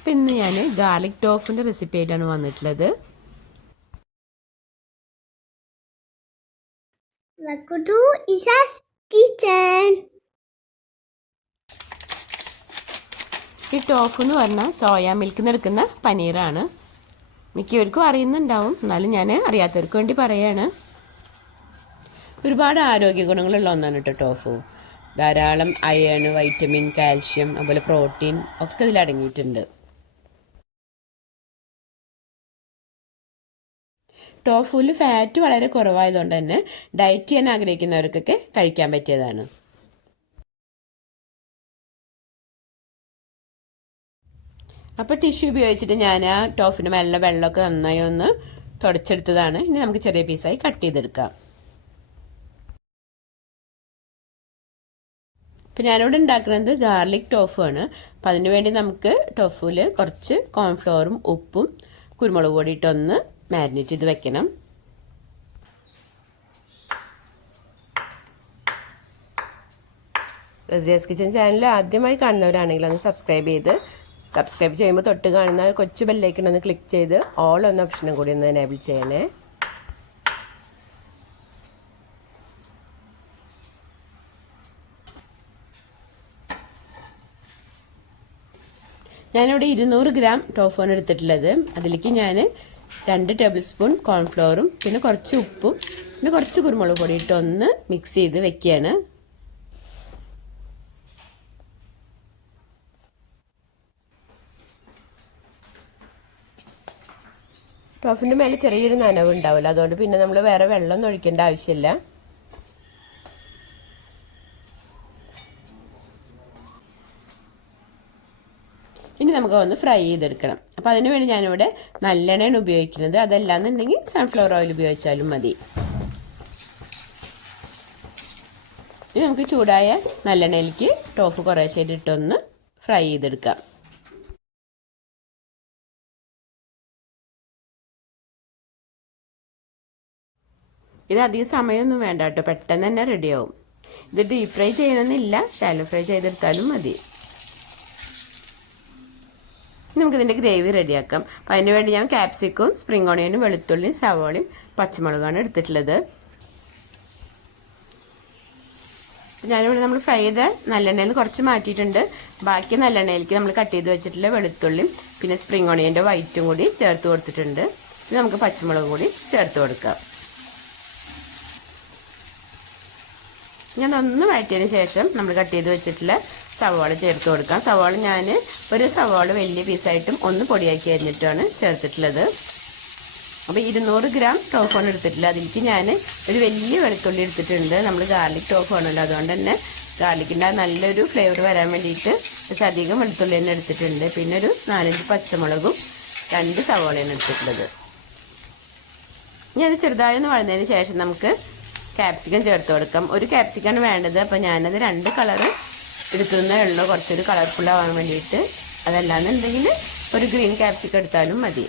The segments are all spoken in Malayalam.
അപ്പം ഇന്ന് ഞാൻ ഗാർലിക് ടോഫിൻ്റെ റെസിപ്പി ആയിട്ടാണ് വന്നിട്ടുള്ളത്. ഈ ടോഫ് എന്ന് പറഞ്ഞാൽ സോയാ മിൽക്കിൽ നിന്ന് എടുക്കുന്ന പനീറാണ്. മിക്കവർക്കും അറിയുന്നുണ്ടാവും, എന്നാലും ഞാൻ അറിയാത്തവർക്ക് വേണ്ടി പറയാണ്. ഒരുപാട് ആരോഗ്യ ഗുണങ്ങളുള്ള ഒന്നാണ് കേട്ടോ ടോഫു. ധാരാളം അയൺ, വൈറ്റമിൻ, കാൽഷ്യം, അതുപോലെ പ്രോട്ടീൻ ഒക്കെ ഇതിൽ അടങ്ങിയിട്ടുണ്ട്. ടോഫുവിൽ ഫാറ്റ് വളരെ കുറവായതുകൊണ്ട് തന്നെ ഡയറ്റ് ചെയ്യാൻ ആഗ്രഹിക്കുന്നവർക്കൊക്കെ കഴിക്കാൻ പറ്റിയതാണ്. അപ്പോൾ ടിഷ്യൂ ഉപയോഗിച്ചിട്ട് ഞാൻ ആ ടോഫിൻ്റെ മേലുള്ള വെള്ളമൊക്കെ നന്നായി ഒന്ന് തുടച്ചെടുത്തതാണ്. ഇനി നമുക്ക് ചെറിയ പീസായി കട്ട് ചെയ്തെടുക്കാം. ഇപ്പം ഞാനിവിടെ ഉണ്ടാക്കുന്നത് ഗാർലിക് ടോഫു ആണ്. അപ്പം അതിന് വേണ്ടി നമുക്ക് ടോഫുവിൽ കുറച്ച് കോൺഫ്ലവറും ഉപ്പും കുരുമുളക് പൊടി ഇട്ടൊന്ന് മാരിനേറ്റ് ചെയ്ത് വെക്കണം. റസിയാസ് കിച്ചൻ ചാനൽ ആദ്യമായി കാണുന്നവരാണെങ്കിൽ ഒന്ന് സബ്സ്ക്രൈബ് ചെയ്യുമ്പോൾ തൊട്ട് കാണുന്ന കൊച്ചു ബെല്ലൈക്കൺ ഒന്ന് ക്ലിക്ക് ചെയ്ത് ഓൾ എന്ന ഓപ്ഷനും കൂടി ഒന്ന് എനേബിൾ ചെയ്യണേ. ഞാനിവിടെ 200 ഗ്രാം ടോഫുവാണ് എടുത്തിട്ടുള്ളത്. അതിലേക്ക് ഞാൻ 2 ടേബിൾ സ്പൂൺ കോൺഫ്ലവറും പിന്നെ കുറച്ച് ഉപ്പും പിന്നെ കുറച്ച് കുരുമുളക് പൊടി ഇട്ടൊന്ന് മിക്സ് ചെയ്ത് വെക്കുകയാണ്. ടോഫിൻ്റെ മേലെ ചെറിയൊരു നനവ് ഉണ്ടാവില്ല, അതുകൊണ്ട് പിന്നെ നമ്മൾ വേറെ വെള്ളം ഒഴിക്കേണ്ട ആവശ്യമില്ല. ഇനി നമുക്ക് ഒന്ന് ഫ്രൈ ചെയ്തെടുക്കണം. അപ്പോൾ അതിന് വേണ്ടി ഞാനിവിടെ നല്ലെണ്ണയാണ് ഉപയോഗിക്കുന്നത്. അതല്ലാന്നുണ്ടെങ്കിൽ സൺഫ്ലവർ ഓയിൽ ഉപയോഗിച്ചാലും മതി. ഇനി നമുക്ക് ചൂടായ നല്ലെണ്ണയിലേക്ക് ടോഫ് കുറേശ്ശായിട്ട് ഇട്ടൊന്ന് ഫ്രൈ ചെയ്തെടുക്കാം. ഇത് അധികം സമയമൊന്നും വേണ്ട കേട്ടോ, പെട്ടെന്ന് തന്നെ റെഡിയാവും. ഇത് ഡീപ് ഫ്രൈ ചെയ്യണമെന്നില്ല, ഷാലോ ഫ്രൈ ചെയ്തെടുത്താലും മതി. നമുക്കിതിൻ്റെ ഗ്രേവി റെഡിയാക്കാം. അപ്പം അതിന് വേണ്ടി ഞാൻ ക്യാപ്സിക്കും, സ്പ്രിംഗ് ഓണിയനും, വെളുത്തുള്ളിയും, സവോളയും, പച്ചമുളകാണ് എടുത്തിട്ടുള്ളത്. ഞാനിവിടെ നമ്മൾ ഫ്രൈ ചെയ്ത നല്ലെണ്ണയിൽ കുറച്ച് മാറ്റിയിട്ടുണ്ട്. ബാക്കി നല്ലെണ്ണയിലേക്ക് നമ്മൾ കട്ട് ചെയ്ത് വെച്ചിട്ടുള്ള വെളുത്തുള്ളിയും പിന്നെ സ്പ്രിംഗ് ഓണിയൻ്റെ വൈറ്റും കൂടി ചേർത്ത് കൊടുത്തിട്ടുണ്ട്. ഇത് നമുക്ക് പച്ചമുളക് കൂടി ചേർത്ത് കൊടുക്കാം. ഞാൻ ഒന്ന് വഴറ്റിയതിന് ശേഷം നമ്മൾ കട്ട് ചെയ്ത് വെച്ചിട്ടുള്ള സവാള ചേർത്ത് കൊടുക്കാം. സവാള ഞാൻ ഒരു സവാള വലിയ പീസായിട്ടും ഒന്ന് പൊടിയാക്കി അരിഞ്ഞിട്ടാണ് ചേർത്തിട്ടുള്ളത്. അപ്പോൾ 200 ഗ്രാം ടോഫാണ് എടുത്തിട്ടില്ല. അതിലേക്ക് ഞാൻ ഒരു വലിയ വെളുത്തുള്ളി എടുത്തിട്ടുണ്ട്. നമ്മൾ ഗാർലിക് ടോഫ് ആണല്ലോ, അതുകൊണ്ട് തന്നെ ഗാർലിക്കിൻ്റെ നല്ലൊരു ഫ്ലേവർ വരാൻ വേണ്ടിയിട്ട് അധികം വെളുത്തുള്ളി തന്നെ എടുത്തിട്ടുണ്ട്. പിന്നെ ഒരു 4-5 പച്ചമുളകും 2 സവാളയാണ് എടുത്തിട്ടുള്ളത്. ഇനി അത് ചെറുതായി ഒന്ന് വഴന്നതിന് ശേഷം നമുക്ക് ക്യാപ്സിക്കം ചേർത്ത് കൊടുക്കാം. ഒരു ക്യാപ്സിക്കാണ് വേണ്ടത്. അപ്പോൾ ഞാനത് 2 കളറ് എടുക്കുന്നേ ഉള്ളൂ, കുറച്ചൊരു കളർഫുള്ളാവാൻ വേണ്ടിയിട്ട്. അതല്ലാന്നുണ്ടെങ്കിൽ ഒരു ഗ്രീൻ ക്യാപ്സിക്കം എടുത്താലും മതി.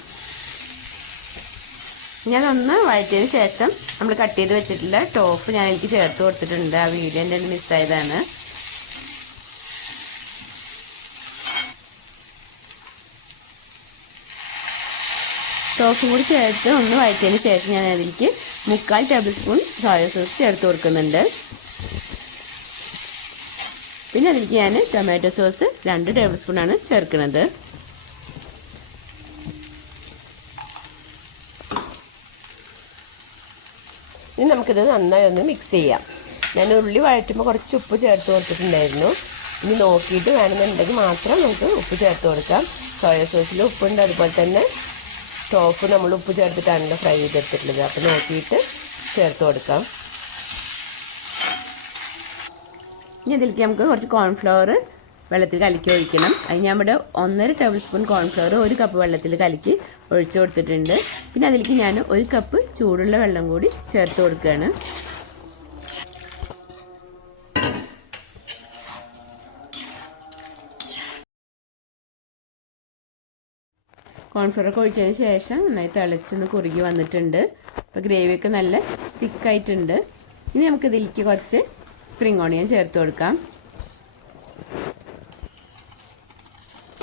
ഞാനൊന്ന് വഴറ്റിയതിന് ശേഷം നമ്മൾ കട്ട് ചെയ്ത് വെച്ചിട്ടുള്ള ടോഫ് ഞാൻ എനിക്ക് ചേർത്ത് കൊടുത്തിട്ടുണ്ട്. ആ വീഡിയോ എൻ്റെ മിസ്സായതാണ്. ടോഫും കൂടി ചേർത്ത് ഒന്ന് വഴറ്റിയതിന് ശേഷം ഞാൻ അതിലേക്ക് 3/4 ടേബിൾ സ്പൂൺ സോയ സോസ് ചേർത്ത് കൊടുക്കുന്നുണ്ട്. പിന്നെ അതിലേക്ക് ഞാൻ ടൊമാറ്റോ സോസ് 2 ടേബിൾ സ്പൂണാണ് ചേർക്കുന്നത്. ഇനി നമുക്കിത് നന്നായി ഒന്ന് മിക്സ് ചെയ്യാം. ഞാൻ ഉള്ളി വഴറ്റുമ്പോൾ കുറച്ച് ഉപ്പ് ചേർത്ത് കൊടുത്തിട്ടുണ്ടായിരുന്നു. ഇനി നോക്കിയിട്ട് വേണമെന്നുണ്ടെങ്കിൽ മാത്രം നമുക്ക് ഉപ്പ് ചേർത്ത് കൊടുക്കാം. സോയ സോസിൽ ഉപ്പുണ്ട്, അതുപോലെ തന്നെ ടോഫ് നമ്മൾ ഉപ്പ് ചേർത്തിട്ടാണല്ലോ ഫ്രൈ ചെയ്തെടുത്തിട്ടുള്ളത്. അപ്പോൾ നോക്കിയിട്ട് ചേർത്ത് കൊടുക്കാം. ഇനി അതിലേക്ക് നമുക്ക് കുറച്ച് കോൺഫ്ലവർ വെള്ളത്തിൽ കലക്കി ഒഴിക്കണം. അതിന് നമ്മുടെ 1.5 ടേബിൾ സ്പൂൺ കോൺഫ്ലവർ 1 കപ്പ് വെള്ളത്തിൽ കലക്കി ഒഴിച്ചു കൊടുത്തിട്ടുണ്ട്. പിന്നെ അതിലേക്ക് ഞാൻ 1 കപ്പ് ചൂടുള്ള വെള്ളം കൂടി ചേർത്ത് കൊടുക്കുകയാണ്. കോൺഫ്ലവറൊക്കെ ഒഴിച്ചതിന് ശേഷം നന്നായി തിളച്ചൊന്ന് കുറുകി വന്നിട്ടുണ്ട്. അപ്പോൾ ഗ്രേവിയൊക്കെ നല്ല തിക്കായിട്ടുണ്ട്. ഇനി നമുക്കിതിലേക്ക് കുറച്ച് സ്പ്രിംഗ് ഓണിയൻ ചേർത്ത് കൊടുക്കാം.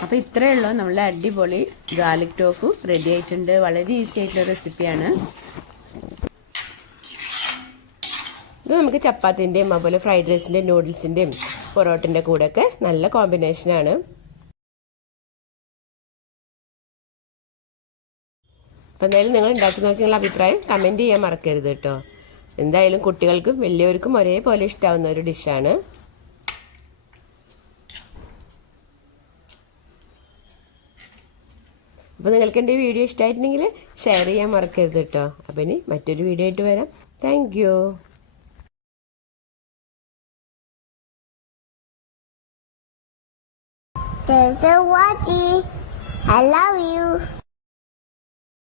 അപ്പോൾ ഇത്രയേ ഉള്ളൂ, നമ്മളുടെ അടിപൊളി ഗാർലിക് ടോഫു റെഡി ആയിട്ടുണ്ട്. വളരെ ഈസി ആയിട്ടുള്ള റെസിപ്പിയാണ്. ഇത് നമുക്ക് ചപ്പാത്തിൻ്റെയും അതുപോലെ ഫ്രൈഡ് റൈസിൻ്റെയും നൂഡിൽസിൻ്റെയും പൊറോട്ടിൻ്റെ കൂടെയൊക്കെ നല്ല കോമ്പിനേഷനാണ്. അപ്പോൾ എന്തായാലും നിങ്ങൾ ഉണ്ടാക്കി നോക്കിയുള്ള അഭിപ്രായം കമൻറ്റ് ചെയ്യാൻ മറക്കരുത് കേട്ടോ. എന്തായാലും കുട്ടികൾക്കും വലിയവർക്കും ഒരേപോലെ ഇഷ്ടമാവുന്ന ഒരു ഡിഷാണ്. അപ്പോൾ നിങ്ങൾക്ക് എൻ്റെ വീഡിയോ ഇഷ്ടമായിട്ടുണ്ടെങ്കിൽ ഷെയർ ചെയ്യാൻ മറക്കരുത് കേട്ടോ. അപ്പോൾ ഇനി മറ്റൊരു വീഡിയോ ആയിട്ട് വരാം. Thank you. Thanks for watching. I love you.